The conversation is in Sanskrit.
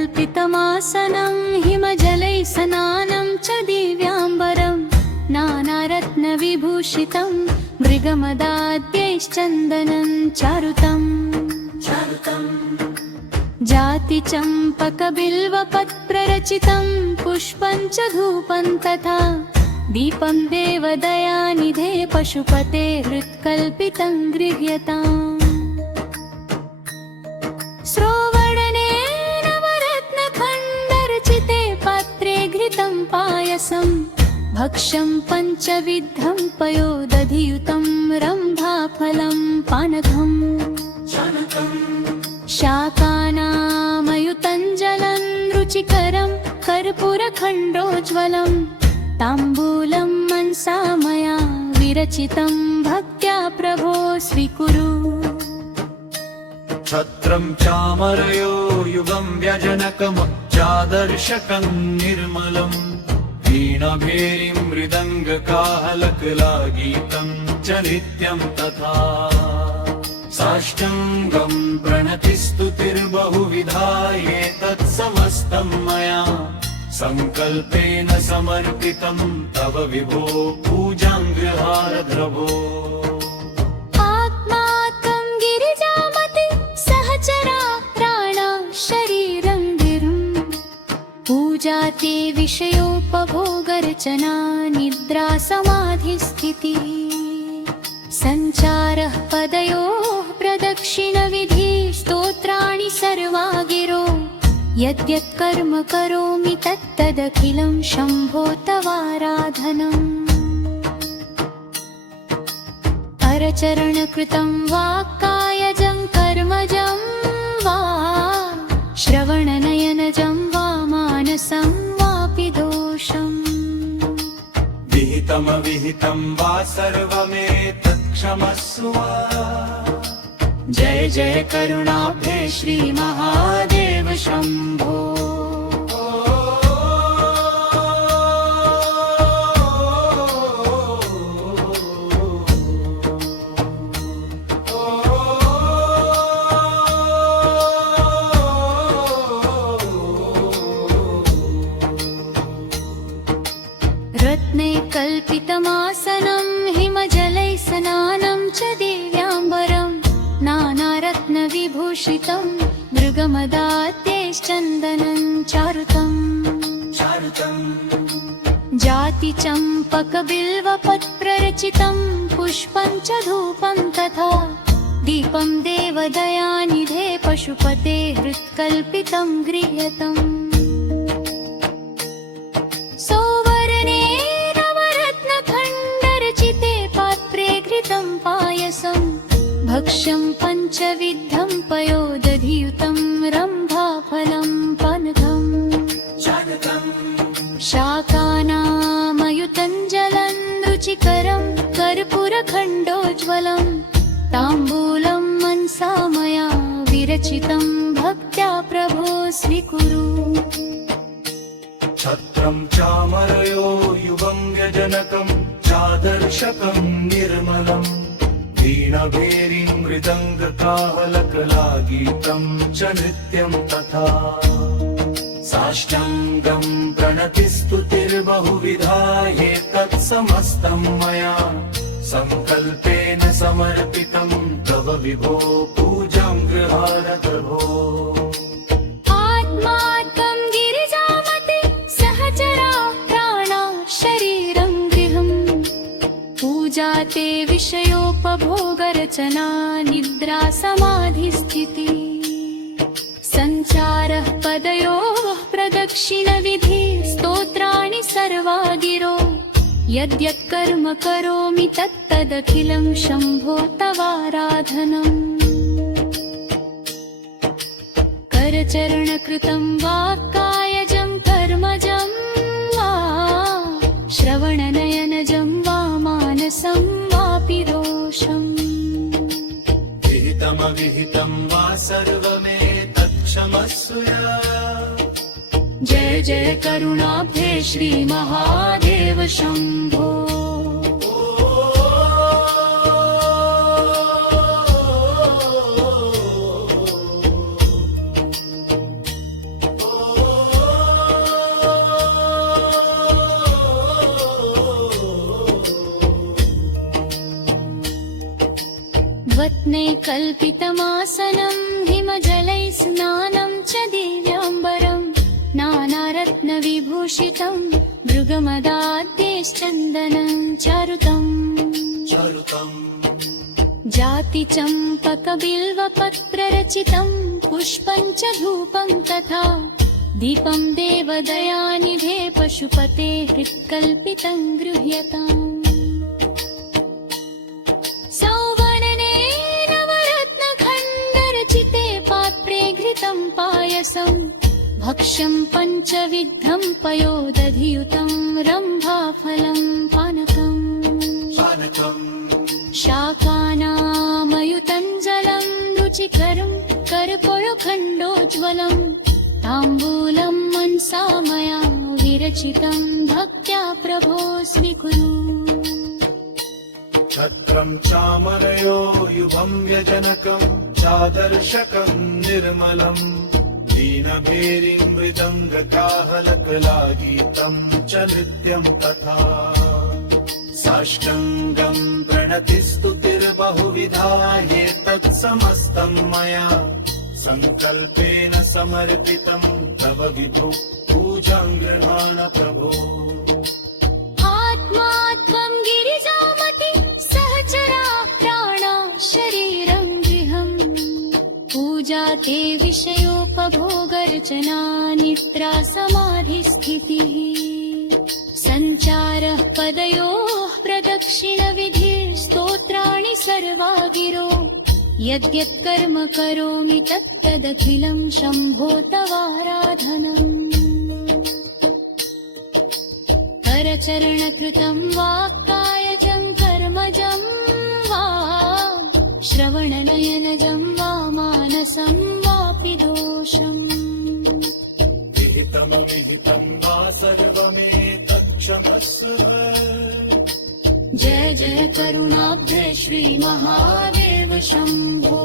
रत्नैकल्पितमासनं हिमजलैः स्नानं च दिव्याम्बरं नानारत्नविभूषितं मृगमदाद्यैश्चन्दनं चारुतम् जातिचम्पकबिल्वपत्ररचितं पुष्पं च धूपं तथा दीपं देवदयानिधे पशुपते हृत्कल्पितं गृह्यताम्। पायसं भक्ष्यं पञ्चविधं पयोदधियुतं रम्भाफलं पानकम् शाकानामयुतं जलं रुचिकरं कर्पूरखण्डोज्ज्वलं ताम्बूलं मनसा मया विरचितं भक्त्या प्रभो स्वीकुरु। छत्रं चामरयो युगं व्यजनकमच्चादर्शकं निर्मलं वीणाभेरीं मृदङ्गकाहलकलागीतं च नित्यं तथा साष्टाङ्गं प्रणतिस्तुतिर्बहुविधा एतत्समस्तं मया सङ्कल्पेन समर्पितं तव विभो पूजां गृहारद्रभो। पूजाते विषयोपभोगर्चना निद्रा समाधिस्थितिः सञ्चारः पदयोः प्रदक्षिणविधि स्तोत्राणि सर्वा गिरो यद्यत् कर्म करोमि तत्तदखिलं शम्भो तवाराधनम्। अरचरणकृतं वा कायजं कर्मजं वा श्रवणनयनजं वा मानसं वापि दोषम् विहितमविहितं वा सर्वमेतत् क्षमस्व। जय जय करुणाब्धे श्रीमहादेव शम्भो। रत्नैकल्पितमासनं हिमजलैः स्नानं च दिव्याम्बरं नानारत्नविभूषितं मृगमदाद्यैश्चन्दनं चारुतम् जातिचम्पकबिल्वपत्ररचितं पुष्पं च धूपं तथा दीपं देवदयानिधे पशुपते हृत्कल्पितं गृह्यतम्। पायसं भक्ष्यं पञ्चविधं पयोदधियुतं रम्भाफलं पानकम् शाकानामयुतं जलं रुचिकरं कर्पूरखण्डोज्ज्वलं ताम्बूलं मनसा मया विरचितं भक्त्या प्रभो स्वीकुरु। छत्रं चामरयो युगं व्यजनकं चादर्शकं निर्मलं वीणाभेरीं मृदङ्गकाहलकलागीतं च नित्यं तथा साष्टाङ्गं प्रणतिस्तुतिर्बहुविधा एतत्समस्तं मया सङ्कल्पेन समर्पितं तव विभो पूजां गृहारद्रभो। पूजाते विषयोपभोगरचना निद्रा समाधिस्थितिः सञ्चारः पदयोः प्रदक्षिणविधि स्तोत्राणि सर्वा गिरो यद्यत् कर्म करोमि तत्तदखिलं शम्भो तवाराधनम्। करचरणकृतं वा कायजं कर्मजं वा विहितं वा सर्वमेतत्क्षमस्व। जय जय करुणाब्धे श्री महादेव शंभो। वत्ने कल्पितमासनं हिमजलै स्नानं च दिव्याम्बरं नानारत्नविभूषितं मृगमदाद्यैश्चन्दनं चारुतम् जातिचम्पकबिल्वपत्ररचितं पुष्पं च धूपं तथा दीपं देवदयानिधे पशुपते हृत्कल्पितं गृह्यताम्। पायसं भक्ष्यं पञ्चविधं पयोदधियुतं रम्भाफलं पानकम् शाकानामयुतं जलं रुचिकरं कर्पूरखण्डोज्ज्वलं ताम्बूलं मनसा मया विरचितं भक्त्या प्रभो स्वीकुरु। छत्रं चामरयो युवं व्यजनकं चादर्शकं निर्मलम् दीनभेरीं मृदङ्गकाहलकलागीतं च नृत्यं तथा साष्टाङ्गं प्रणतिस्तुतिर्बहुविधा एतत्समस्तं मया सङ्कल्पेन समर्पितं तव विधौ पूजां गृहाण प्रभो। आत्मा त्वं गिरिजामति सहचरा प्राणा शरीरं गृहम् पूजा ते विषयोपभोगर्चना निद्रा समाधिस्थितिः सञ्चारः पदयोः प्रदक्षिणविधिस्तोत्राणि सर्वा गिरो यद्यत् कर्म करोमि तत्तदखिलं शम्भो तवाराधनम्। करचरणकृतं वा कायजं कर्मजं वा श्रवणनयनजं वा मानसं वापि दोषम् विहितमविहितं वा सर्वमेतत्क्षमस्व। जय जय करुणाब्धे श्री महादेव शंभो।